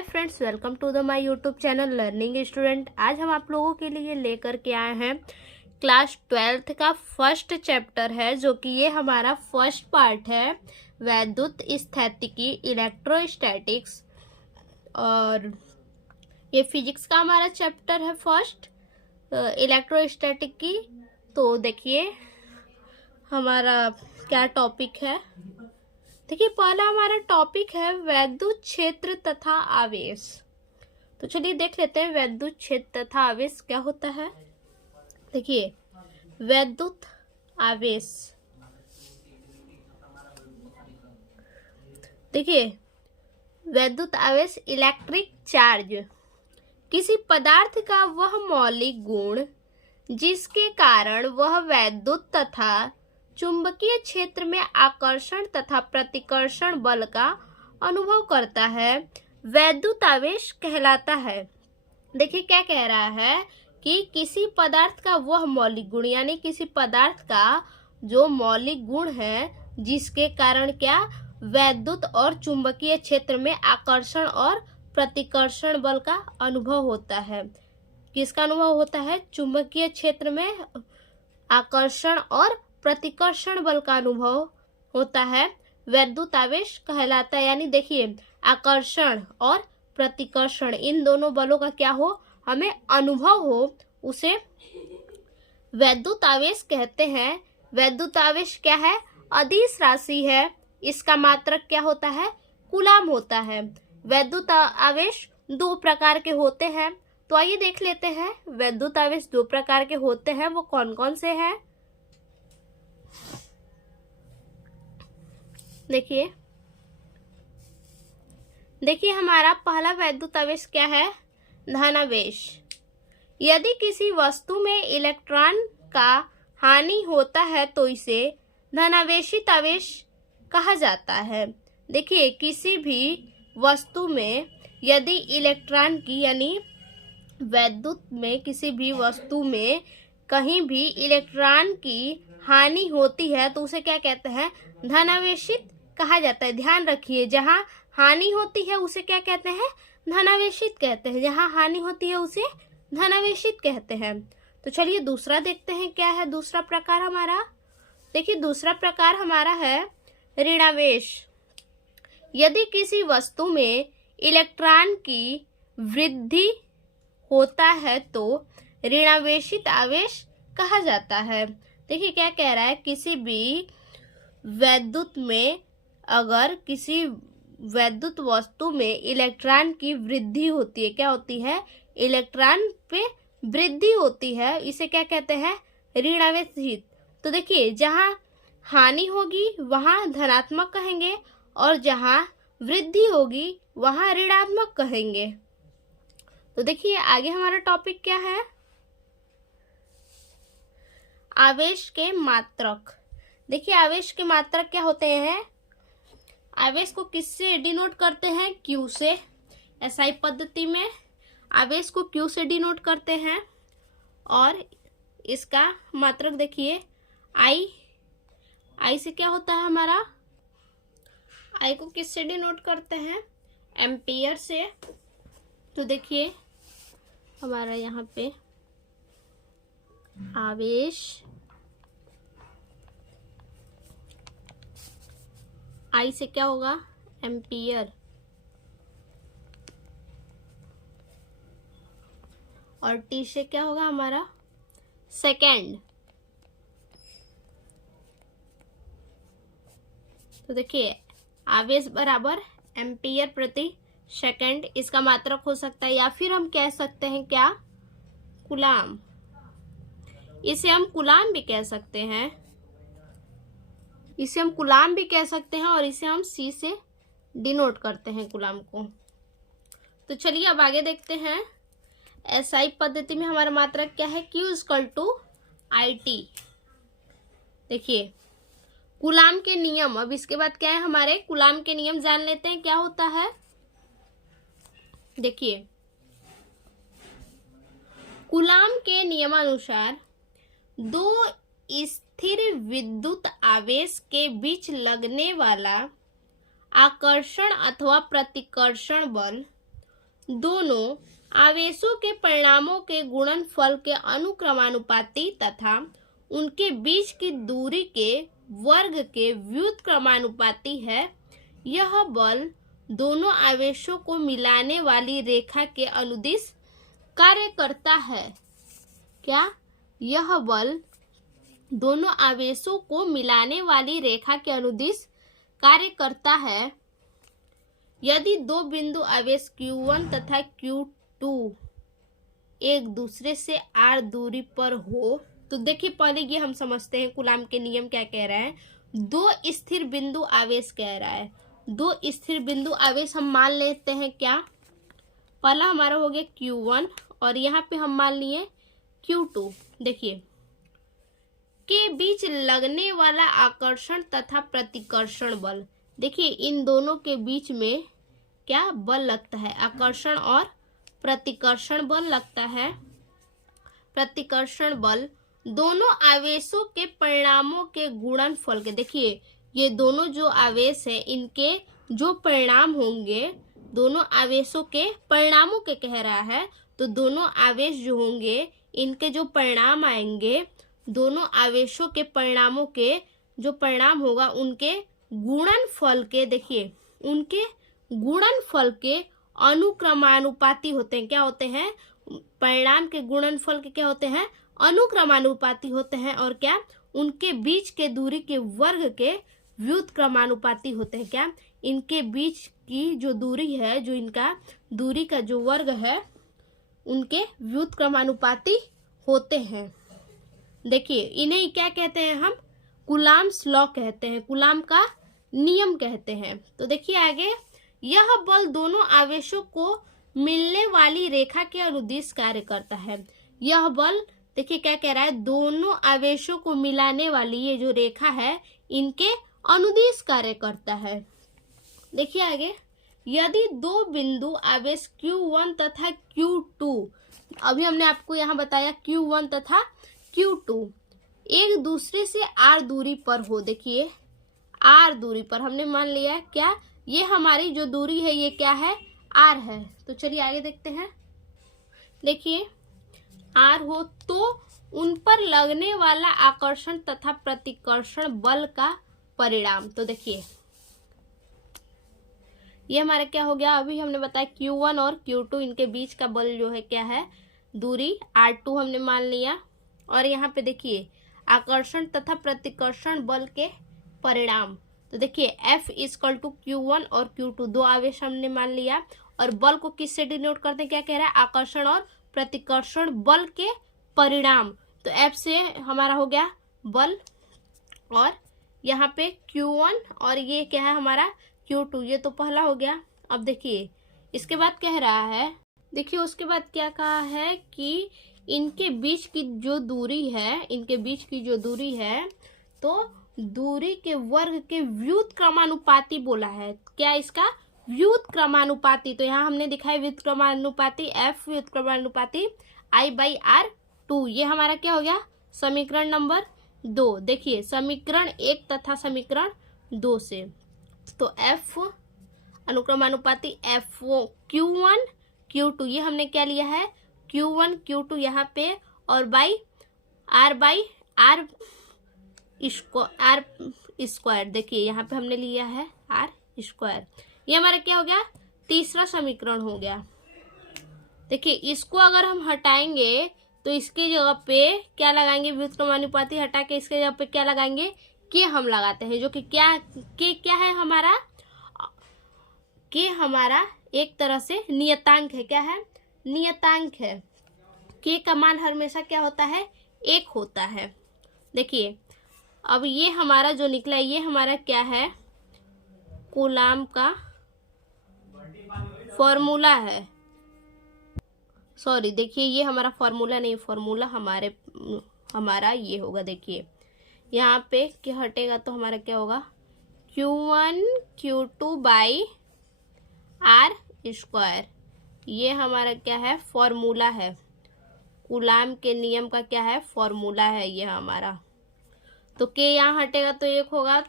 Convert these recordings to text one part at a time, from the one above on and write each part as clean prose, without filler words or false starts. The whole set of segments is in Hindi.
Hi friends, welcome to the my YouTube channel learning student. आज हम आप लोगों के लिए लेकर के आए हैं क्लास 12th का फर्स्ट चैप्टर है, जो कि ये हमारा फर्स्ट पार्ट है, वैद्युत स्थैतिकी इलेक्ट्रोस्टैटिक्स। और ये फिजिक्स का हमारा चैप्टर है फर्स्ट, इलेक्ट्रोस्टैटिक की। तो देखिए हमारा क्या टॉपिक है। देखिए पहला हमारा टॉपिक है वैद्युत क्षेत्र तथा आवेश। तो चलिए देख लेते हैं वैद्युत क्षेत्र तथा आवेश क्या होता है। देखिए वैद्युत आवेश, देखिए वैद्युत आवेश इलेक्ट्रिक चार्ज, किसी पदार्थ का वह मौलिक गुण जिसके कारण वह वैद्युत तथा चुंबकीय क्षेत्र में आकर्षण तथा प्रतिकर्षण बल का अनुभव करता है, वैद्युत आवेश कहलाता है। देखिए क्या कह रहा है कि किसी पदार्थ का वह मौलिक गुण, यानी किसी पदार्थ का जो मौलिक गुण है जिसके कारण क्या वैद्युत और चुंबकीय क्षेत्र में आकर्षण और प्रतिकर्षण बल का अनुभव होता है। किसका अनुभव होता है? चुंबकीय क्षेत्र में आकर्षण और प्रतिकर्षण बल का अनुभव होता है, वैद्युत आवेश कहलाता है। यानी देखिए आकर्षण और प्रतिकर्षण इन दोनों बलों का क्या हो, हमें अनुभव हो, उसे वैद्युत आवेश कहते हैं। वैद्युत आवेश क्या है? अदिश राशि है। इसका मात्रक क्या होता है? कूलाम होता है। वैद्युत आवेश दो प्रकार के होते हैं। तो आइए देख लेते हैं वैद्युत आवेश दो प्रकार के होते हैं, वो कौन कौन से हैं। देखिए हमारा पहला वैद्युत आवेश क्या है? धनावेश। यदि किसी वस्तु में इलेक्ट्रॉन का हानि होता है तो इसे धनावेशित आवेश कहा जाता है। देखिए किसी भी वस्तु में यदि इलेक्ट्रॉन की, यानी वैद्युत में किसी भी वस्तु में कहीं भी इलेक्ट्रॉन की हानि होती है तो उसे क्या कहते हैं? धनावेशित कहा जाता है। ध्यान रखिए, जहां हानि होती है उसे क्या कहते हैं? धनावेशित कहते हैं। जहां हानि होती है उसे धनावेशित कहते हैं। तो चलिए दूसरा देखते हैं क्या है दूसरा प्रकार हमारा। देखिए दूसरा प्रकार हमारा है ऋणावेश। यदि किसी वस्तु में इलेक्ट्रॉन की वृद्धि होता है तो ऋणावेशित आवेश कहा जाता है। देखिए क्या कह रहा है, किसी भी वैद्युत में अगर किसी वैद्युत वस्तु में इलेक्ट्रॉन की वृद्धि होती है, क्या होती है? इलेक्ट्रॉन पे वृद्धि होती है, इसे क्या कहते हैं? ऋणावेशित। तो देखिए जहां हानि होगी वहां धनात्मक कहेंगे और जहां वृद्धि होगी वहां ऋणात्मक कहेंगे। तो देखिए आगे हमारा टॉपिक क्या है? आवेश के मात्रक। देखिए आवेश के मात्रक क्या होते हैं? आवेश को किससे डिनोट करते हैं? क्यू से। एसआई पद्धति में आवेश को क्यू से डिनोट करते हैं। और इसका मात्रक देखिए आई। आई से क्या होता है हमारा? आई को किससे डिनोट करते हैं? एम्पियर से। तो देखिए हमारा यहाँ पे आवेश आई से क्या होगा? एम्पियर। और टी से क्या होगा हमारा? सेकेंड। तो देखिए आवेश बराबर एम्पियर प्रति सेकेंड, इसका मात्रक हो सकता है, या फिर हम कह सकते हैं क्या? कूलाम। इसे हम कूलाम भी कह सकते हैं, इसे हम कूलाम भी कह सकते हैं, और इसे हम सी से डिनोट करते हैं कूलाम को। तो चलिए अब आगे देखते हैं। एसआई पद्धति में हमारा मात्रक क्या है? Q equal to IT। देखिए कूलाम के नियम, अब इसके बाद क्या है हमारे? कूलाम के नियम जान लेते हैं क्या होता है। देखिए कूलाम के नियमानुसार दो स्थिर विद्युत आवेश के बीच लगने वाला आकर्षण अथवा प्रतिकर्षण बल दोनों आवेशों के परिणामों के गुणनफल के अनुक्रमानुपाती तथा उनके बीच की दूरी के वर्ग के व्युत्क्रमानुपाती है। यह बल दोनों आवेशों को मिलाने वाली रेखा के अनुदिश कार्य करता है। क्या? यह बल दोनों आवेशों को मिलाने वाली रेखा के अनुदिश कार्य करता है। यदि दो बिंदु आवेश Q1 तथा Q2 एक दूसरे से r दूरी पर हो, तो देखिए पहले ये हम समझते हैं कूलाम के नियम क्या कह रहा है। दो स्थिर बिंदु आवेश कह रहा है। दो स्थिर बिंदु आवेश हम मान लेते हैं क्या? पहला हमारा हो गया Q1 और यहाँ पे हम मान लिए Q2। देखिए के बीच लगने वाला आकर्षण तथा प्रतिकर्षण बल, देखिए इन दोनों के बीच में क्या बल लगता है? आकर्षण और प्रतिकर्षण बल लगता है। प्रतिकर्षण बल दोनों आवेशों के परिणामों के गुणनफल के, देखिए ये दोनों जो आवेश है इनके जो परिणाम होंगे, दोनों आवेशों के परिणामों के कह रहा है, तो दोनों आवेश जो होंगे इनके जो परिणाम आएंगे, दोनों आवेशों के परिणामों के जो परिणाम होगा उनके गुणनफल के, देखिए उनके गुणनफल के अनुक्रमानुपाती होते हैं। क्या होते हैं? परिणाम के गुणनफल के क्या होते हैं? अनुक्रमानुपाती होते हैं। और क्या? उनके बीच के दूरी के वर्ग के व्युत्क्रमानुपाती होते हैं। क्या? इनके बीच की जो दूरी है, जो इनका दूरी का जो वर्ग है, उनके व्युत्क्रमानुपाती होते हैं। देखिए इन्हें क्या कहते हैं हम? कूलाम्स लॉ कहते हैं, कूलाम का नियम कहते हैं। तो देखिए आगे, यह बल दोनों आवेशों को मिलने वाली रेखा के अनुदिश कार्य करता है। यह बल देखिए क्या कह रहा है? दोनों आवेशों को मिलाने वाली ये जो रेखा है इनके अनुदिश कार्य करता है। देखिए आगे, यदि दो बिंदु आवेश Q1 तथा Q2, अभी हमने आपको यहाँ बताया Q1 तथा Q2 एक दूसरे से r दूरी पर हो, देखिए r दूरी पर हमने मान लिया क्या? ये हमारी जो दूरी है ये क्या है? r है। तो चलिए आगे देखते हैं। देखिए r हो तो उन पर लगने वाला आकर्षण तथा प्रतिकर्षण बल का परिणाम। तो देखिए ये हमारा क्या हो गया? अभी हमने बताया Q1 और Q2 इनके बीच का बल जो है क्या है? दूरी R2 हमने मान लिया। और यहाँ पे देखिए आकर्षण तथा प्रतिकर्षण बल के परिणाम। तो देखिए F इक्वल टू Q1 और Q2 दो आवेश हमने मान लिया। और बल को किससे डिनोट करते हैं? क्या कह रहा है? आकर्षण और प्रतिकर्षण बल के परिणाम। तो F से हमारा हो गया बल, और यहाँ पे Q1 और ये क्या है हमारा? Q2। ये तो पहला हो गया। अब देखिए इसके बाद कह रहा है, देखिए उसके बाद क्या कहा है कि इनके बीच की जो दूरी है, इनके बीच की जो दूरी है, तो दूरी के वर्ग के व्युत्क्रमानुपाती बोला है। क्या इसका? व्युत्क्रमानुपाती। तो यहाँ हमने दिखाया व्युत्क्रमानुपाती F व्युत्क्रमानुपाती I/R2। ये हमारा क्या हो गया? समीकरण नंबर 2। देखिए समीकरण 1 तथा समीकरण 2 से, तो F अनुक्रमानुपाती F Q1 Q2 ये हमने क्या लिया है? Q1 Q2 यहाँ पे, और बाई R स्क्वायर। देखिए यहाँ पे हमने लिया है R स्क्वायर। ये हमारा क्या हो गया? तीसरा समीकरण हो गया। देखिए इसको अगर हम हटाएंगे तो इसके जगह पे क्या लगाएंगे? व्युत्क्रमानुपाती हटा के इसके जगह पे क्या लगाएंगे? के हम लगाते हैं, जो कि क्या है हमारा? के हमारा एक तरह से नियतांक है। क्या है? नियतांक है। के का मान हमेशा क्या होता है? 1 होता है। देखिए अब ये हमारा जो निकला, ये हमारा क्या है? कूलाम का फॉर्मूला है। सॉरी, देखिए ये हमारा फॉर्मूला नहीं, फॉर्मूला हमारा ये होगा। देखिए यहाँ पे क्या हटेगा तो हमारा क्या होगा? Q1 Q2 by R square. ये हमारा क्या है? फॉर्मूला है। कूलाम के नियम का क्या है? फॉर्मूला है ये हमारा। तो के यहाँ हटेगा तो 1 होगा,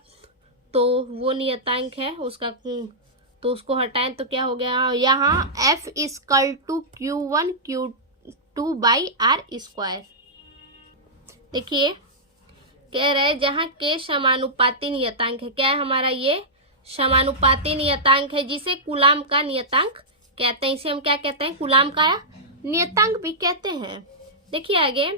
तो वो नियतांक है, उसका तो उसको हटाएं तो क्या हो गया, यहाँ F equal to Q1 Q2 by r square. देखिए कह रहे हैं जहाँ K समानुपाती नियतांक है, क्या है हमारा ये समानुपाती नियतांक है, जिसे कूलाम का नियतांक कहते हैं। इसे हम क्या कहते हैं, कूलाम का नियतांक भी कहते हैं। देखिए आगे,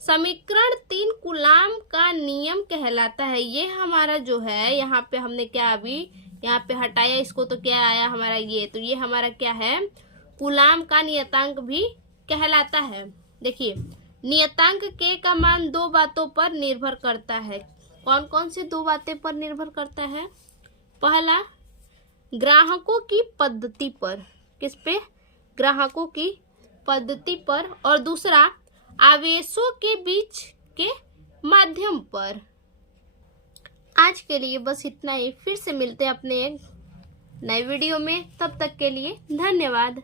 समीकरण 3 कूलाम का नियम कहलाता है। ये हमारा जो है यहाँ पे हमने क्या अभी यहाँ पे हटाया इसको, तो क्या आया हमारा ये, तो ये हमारा क्या है, कूलाम का नियतांक भी कहलाता है। देखिए नियतांक K का मान दो बातों पर निर्भर करता है। कौन कौन से दो बातें पर निर्भर करता है, पहला ग्राहकों की पद्धति पर, किस पे, ग्राहकों की पद्धति पर, और दूसरा आवेशों के बीच के माध्यम पर। आज के लिए बस इतना ही, फिर से मिलते हैं अपने नए वीडियो में, तब तक के लिए धन्यवाद।